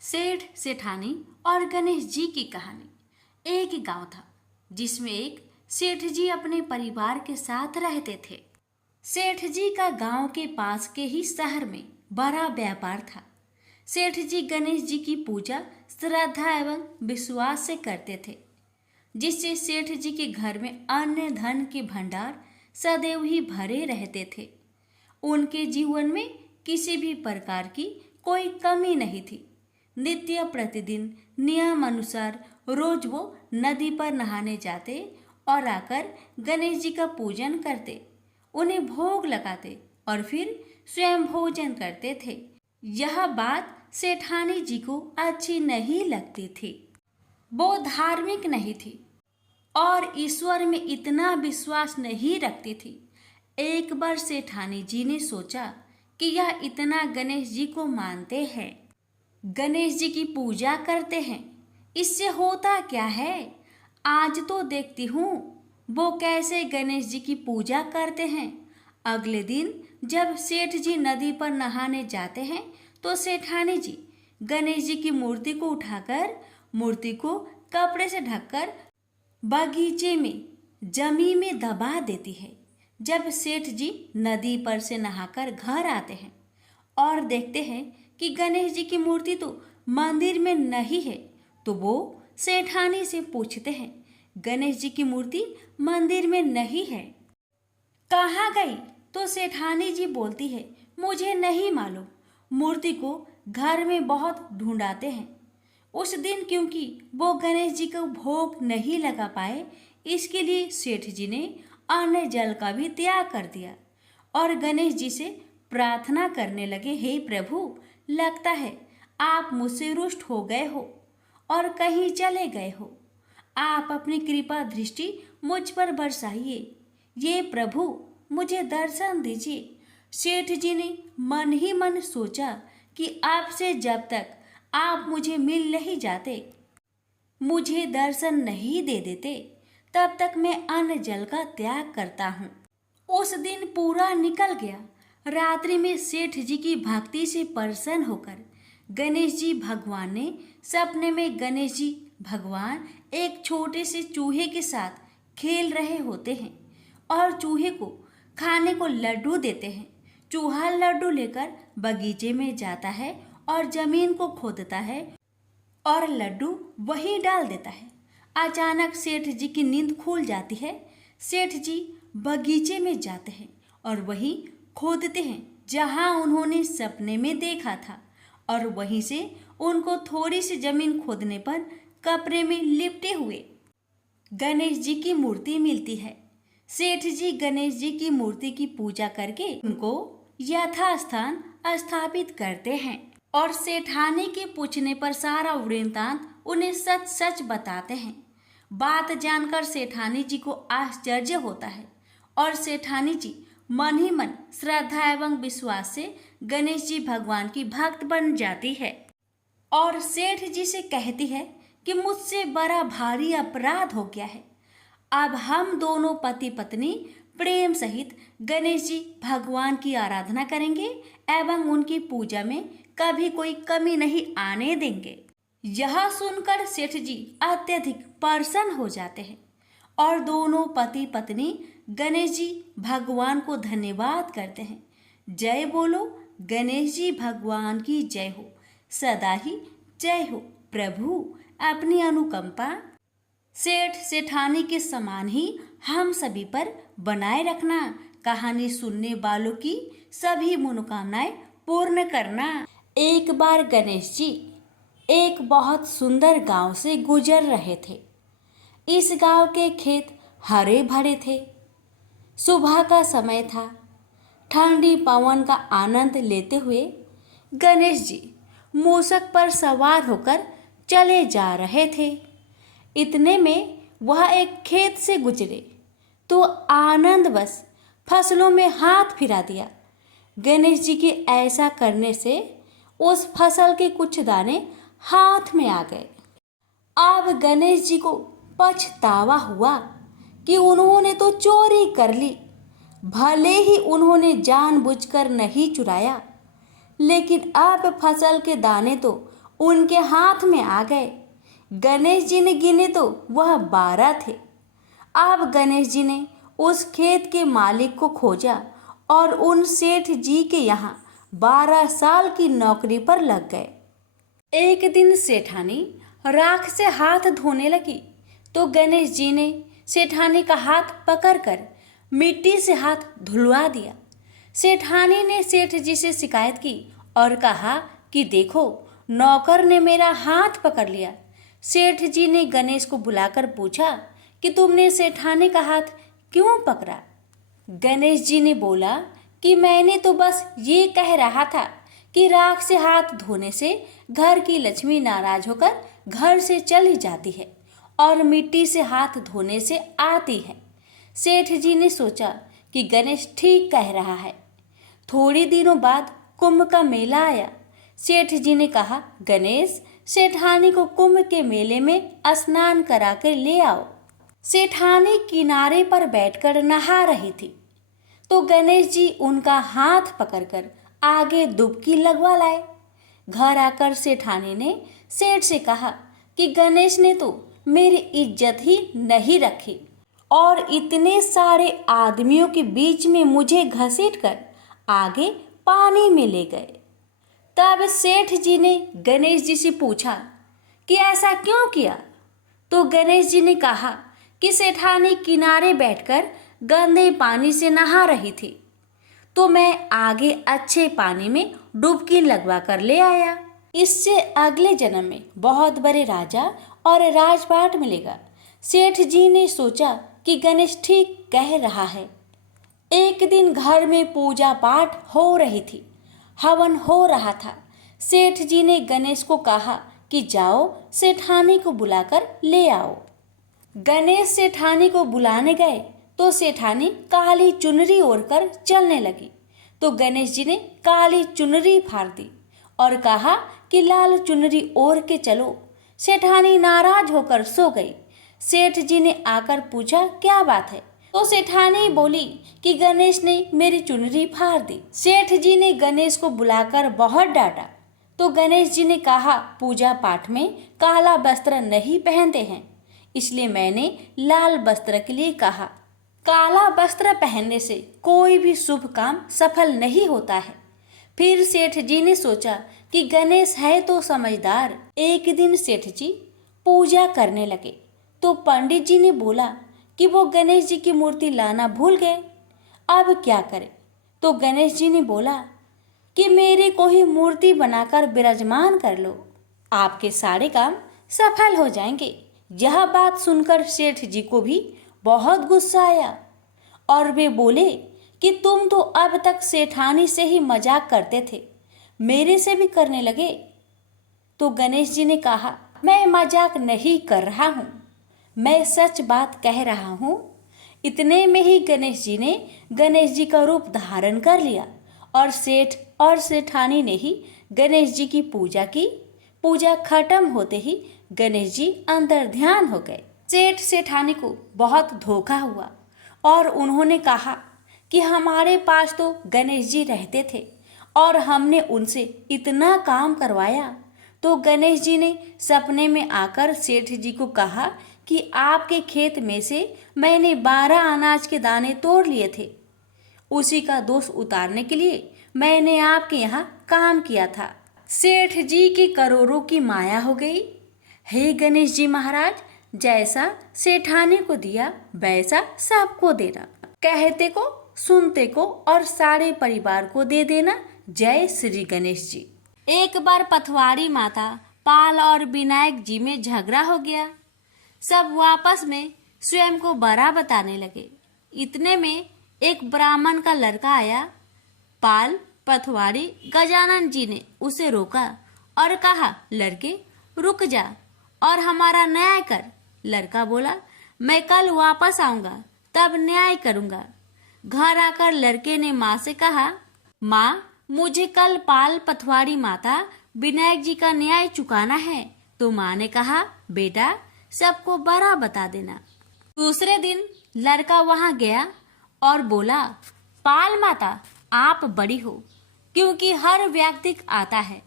सेठ सेठानी और गणेश जी की कहानी। एक गांव था जिसमें एक सेठ जी अपने परिवार के साथ रहते थे। सेठ जी का गांव के पास के ही शहर में बड़ा व्यापार था। सेठ जी गणेश जी की पूजा श्रद्धा एवं विश्वास से करते थे, जिससे सेठ जी के घर में अन्न धन के भंडार सदैव ही भरे रहते थे। उनके जीवन में किसी भी प्रकार की कोई कमी नहीं थी। नित्य प्रतिदिन नियम अनुसार रोज वो नदी पर नहाने जाते और आकर गणेश जी का पूजन करते, उन्हें भोग लगाते और फिर स्वयं भोजन करते थे। यह बात सेठानी जी को अच्छी नहीं लगती थी। वो धार्मिक नहीं थी और ईश्वर में इतना विश्वास नहीं रखती थी। एक बार सेठानी जी ने सोचा कि यह इतना गणेश जी को मानते हैं, गणेश जी की पूजा करते हैं, इससे होता क्या है। आज तो देखती हूँ वो कैसे गणेश जी की पूजा करते हैं। अगले दिन जब सेठ जी नदी पर नहाने जाते हैं तो सेठानी जी गणेश जी की मूर्ति को उठाकर मूर्ति को कपड़े से ढककर बगीचे में जमीन में दबा देती है। जब सेठ जी नदी पर से नहाकर घर आते हैं और देखते हैं कि गणेश जी की मूर्ति तो मंदिर में नहीं है, तो वो सेठानी से पूछते हैं, गणेश जी की मूर्ति मंदिर में नहीं है, कहाँ गई? तो सेठानी जी बोलती है, मुझे नहीं मालूम, मूर्ति को घर में बहुत ढूंढाते हैं। उस दिन क्योंकि वो गणेश जी को भोग नहीं लगा पाए, इसके लिए सेठ जी ने अन्न जल का भी त्याग कर दिया और गणेश जी से प्रार्थना करने लगे, हे प्रभु, लगता है आप मुझसे रुष्ट हो गए हो और कहीं चले गए हो। आप अपनी कृपा दृष्टि मुझ पर बरसाइए। ये प्रभु, मुझे दर्शन दीजिए। सेठ जी ने मन ही मन सोचा कि आपसे जब तक आप मुझे मिल नहीं जाते, मुझे दर्शन नहीं दे देते, तब तक मैं अन्न जल का त्याग करता हूँ। उस दिन पूरा निकल गया। रात्रि में सेठ जी की भक्ति से प्रसन्न होकर गणेश जी भगवान ने सपने में गणेश जी भगवान एक छोटे से चूहे के साथ खेल रहे होते हैं और चूहे को खाने को लड्डू देते हैं। चूहा लड्डू लेकर बगीचे में जाता है और जमीन को खोदता है और लड्डू वहीं डाल देता है। अचानक सेठ जी की नींद खुल जाती है। सेठ जी बगीचे में जाते हैं और वहीं खोदते हैं जहां उन्होंने सपने में देखा था, और वहीं से उनको थोड़ी सी जमीन खोदने पर कपड़े में लिपटे हुए गणेश जी की मूर्ति मिलती है। सेठ जी गणेश जी की मूर्ति की पूजा करके उनको यथास्थान स्थापित करते हैं और सेठानी के पूछने पर सारा वृत्तांत उन्हें सच सच बताते हैं। बात जानकर सेठानी जी को आश्चर्य होता है और सेठानी जी मन ही मन श्रद्धा एवं विश्वास से गणेश जी भगवान की भक्त बन जाती है और सेठ जी से कहती है कि मुझसे बड़ा भारी अपराध हो गया है। अब हम दोनों पति पत्नी प्रेम सहित गणेश जी भगवान की आराधना करेंगे एवं उनकी पूजा में कभी कोई कमी नहीं आने देंगे। यह सुनकर सेठ जी अत्यधिक प्रसन्न हो जाते हैं और दोनों पति पत्नी गणेश जी भगवान को धन्यवाद करते हैं। जय बोलो, गणेश जी भगवान की जय हो, सदा ही जय हो। प्रभु, अपनी अनुकंपा सेठ सेठानी के समान ही हम सभी पर बनाए रखना। कहानी सुनने वालों की सभी मनोकामनाएं पूर्ण करना। एक बार गणेश जी एक बहुत सुंदर गांव से गुजर रहे थे। इस गांव के खेत हरे भरे थे। सुबह का समय था। ठंडी पवन का आनंद लेते हुए गणेश जी मूषक पर सवार होकर चले जा रहे थे। इतने में वह एक खेत से गुजरे तो आनंदवश फसलों में हाथ फिरा दिया। गणेश जी के ऐसा करने से उस फसल के कुछ दाने हाथ में आ गए। अब गणेश जी को पछतावा हुआ कि उन्होंने तो चोरी कर ली। भले ही उन्होंने जानबूझकर नहीं चुराया, लेकिन अब फसल के दाने तो उनके हाथ में आ गए। गणेश जी ने गिने तो वह 12 थे। अब गणेश जी ने उस खेत के मालिक को खोजा और उन सेठ जी के यहाँ 12 साल की नौकरी पर लग गए। एक दिन सेठानी राख से हाथ धोने लगी तो गणेश जी ने सेठानी का हाथ पकड़कर मिट्टी से हाथ धुलवा दिया। सेठानी ने सेठ जी से शिकायत की और कहा कि देखो, नौकर ने मेरा हाथ पकड़ लिया। सेठ जी ने गणेश को बुलाकर पूछा कि तुमने सेठानी का हाथ क्यों पकड़ा? गणेश जी ने बोला कि मैंने तो बस ये कह रहा था कि राख से हाथ धोने से घर की लक्ष्मी नाराज होकर घर से चली जाती है और मिट्टी से हाथ धोने से आती है। सेठ जी ने सोचा कि गणेश ठीक कह रहा है। थोड़ी दिनों बाद कुंभ का मेला आया। सेठ जी ने कहा, गणेश, सेठानी को कुंभ के मेले में स्नान करा कर ले आओ। सेठानी किनारे पर बैठकर नहा रही थी तो गणेश जी उनका हाथ पकड़कर आगे डुबकी लगवा लाए। घर आकर सेठानी ने सेठ से कहा कि गणेश ने तो मेरी इज्जत ही नहीं रखी और इतने सारे आदमियों के बीच में मुझे घसीटकर आगे पानी में ले गए। तब सेठ जी ने गणेश जी से पूछा कि ऐसा क्यों किया? तो गणेश जी ने कहा कि सेठानी किनारे बैठकर गंदे पानी से नहा रही थी तो मैं आगे अच्छे पानी में डुबकी लगवा कर ले आया। इससे अगले जन्म में बहुत बड़े राजा और राजपाट मिलेगा। सेठ जी ने सोचा कि गणेश ठीक कह रहा है। एक दिन घर में पूजा पाठ हो रही थी, हवन हो रहा था। सेठ जी ने गणेश को कहा कि जाओ सेठानी को बुलाकर ले आओ। गणेश सेठानी को बुलाने गए तो सेठानी काली चुनरी ओढ़कर चलने लगी तो गणेश जी ने काली चुनरी फाड़ दी और कहा कि लाल चुनरी ओढ़ के चलो। सेठानी नाराज होकर सो गई। सेठ जी ने आकर पूछा, क्या बात है? तो सेठानी बोली कि गणेश ने मेरी चुनरी फाड़ दी। सेठ जी ने गणेश को बुलाकर बहुत डांटा तो गणेश जी ने कहा, पूजा पाठ में काला वस्त्र नहीं पहनते हैं, इसलिए मैंने लाल वस्त्र के लिए कहा। काला वस्त्र पहनने से कोई भी शुभ काम सफल नहीं होता है। फिर सेठ जी ने सोचा कि गणेश है तो समझदार। एक दिन सेठ जी पूजा करने लगे तो पंडित जी ने बोला कि वो गणेश जी की मूर्ति लाना भूल गए, अब क्या करें? तो गणेश जी ने बोला कि मेरे को ही मूर्ति बनाकर विराजमान कर लो, आपके सारे काम सफल हो जाएंगे। यह बात सुनकर सेठ जी को भी बहुत गुस्सा आया और वे बोले कि तुम तो अब तक सेठानी से ही मजाक करते थे, मेरे से भी करने लगे। तो गणेश जी ने कहा, मैं मजाक नहीं कर रहा हूँ, मैं सच बात कह रहा हूँ। इतने में ही गणेश जी ने गणेश जी का रूप धारण कर लिया और सेठ और सेठानी ने ही गणेश जी की पूजा की। पूजा खत्म होते ही गणेश जी अंतर ध्यान हो गए। सेठ सेठानी को बहुत धोखा हुआ और उन्होंने कहा कि हमारे पास तो गणेश जी रहते थे और हमने उनसे इतना काम करवाया। तो गणेश जी ने सपने में आकर सेठ जी को कहा कि आपके खेत में से मैंने 12 अनाज के दाने तोड़ लिए थे, उसी का दोष उतारने के लिए मैंने आपके यहाँ काम किया था। सेठ जी की करोड़ों की माया हो गई। हे गणेश जी महाराज, जैसा सेठानी को दिया वैसा सबको देना, कहते को सुनते को और सारे परिवार को दे देना। जय श्री गणेश जी। एक बार पथवारी माता पाल और विनायक जी में झगड़ा हो गया। सब आपस में स्वयं को बड़ा बताने लगे। इतने में एक ब्राह्मण का लड़का आया। पाल, पथवारी, गजानन जी ने उसे रोका और कहा, लड़के रुक जा और हमारा न्याय कर। लड़का बोला, मैं कल वापस आऊंगा तब न्याय करूंगा। घर आकर लड़के ने माँ से कहा, माँ, मुझे कल पाल, पथवारी माता, विनायक जी का न्याय चुकाना है। तो माँ ने कहा, बेटा सबको बड़ा बता देना। दूसरे दिन लड़का वहां गया और बोला, पाल माता आप बड़ी हो, क्योंकि हर व्यक्ति आता है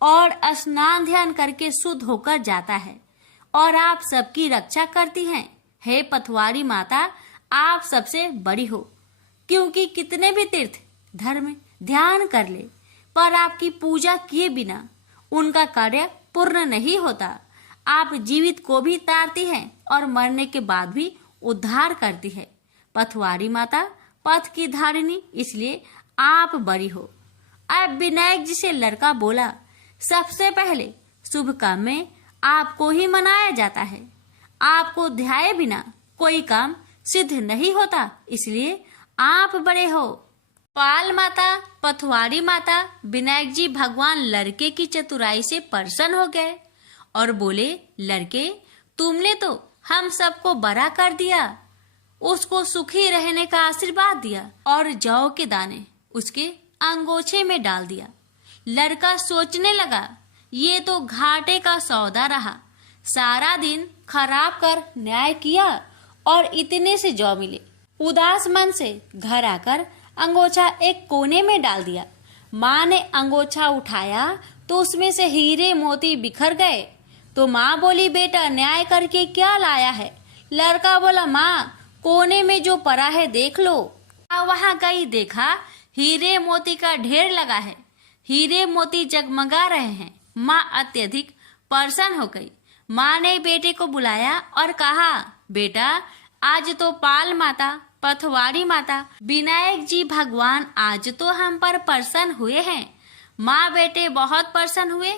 और स्नान ध्यान करके शुद्ध होकर जाता है और आप सबकी रक्षा करती हैं। हे पथवारी माता, आप सबसे बड़ी हो, क्योंकि कितने भी तीर्थ धर्म ध्यान कर ले पर आपकी पूजा किए बिना उनका कार्य पूर्ण नहीं होता। आप जीवित को भी तारती हैं और मरने के बाद भी उद्धार करती है। पथवारी माता पथ की धारिणी, इसलिए आप बड़ी हो। अब विनायक जी से लड़का बोला, सबसे पहले शुभ काम में आपको ही मनाया जाता है। आपको ध्याये बिना कोई काम सिद्ध नहीं होता, इसलिए आप बड़े हो। पाल माता, पथवारी माता, विनायक जी भगवान लड़के की चतुराई से प्रसन्न हो गए और बोले, लड़के, तुमने तो हम सबको बड़ा कर दिया, उसको सुखी रहने का आशीर्वाद दिया और जौ के दाने उसके अंगोछे में डाल दिया। लड़का सोचने लगा, ये तो घाटे का सौदा रहा। सारा दिन खराब कर न्याय किया और इतने से जौ मिले। उदास मन से घर आकर अंगोछा एक कोने में डाल दिया। माँ ने अंगोछा उठाया तो उसमें से हीरे मोती बिखर गए। तो माँ बोली, बेटा न्याय करके क्या लाया है? लड़का बोला, माँ कोने में जो पड़ा है देख लो। वहाँ गई, देखा हीरे मोती का ढेर लगा है, हीरे मोती जगमगा रहे हैं। माँ अत्यधिक प्रसन्न हो गई। माँ ने बेटे को बुलाया और कहा, बेटा आज तो पाल माता, पथवारी माता, विनायक जी भगवान आज तो हम पर प्रसन्न हुए हैं। माँ बेटे बहुत प्रसन्न हुए।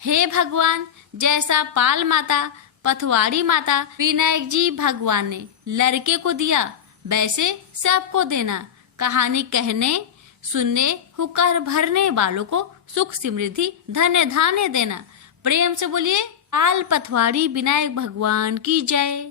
हे भगवान, जैसा पाल माता, पथवारी माता, विनायक जी भगवान ने लड़के को दिया, वैसे सबको देना। कहानी कहने सुनने हुक्कर भरने वालों को सुख समृद्धि धन्य धान्य देना। प्रेम से बोलिए, पाल पथवारी विनायक भगवान की जय।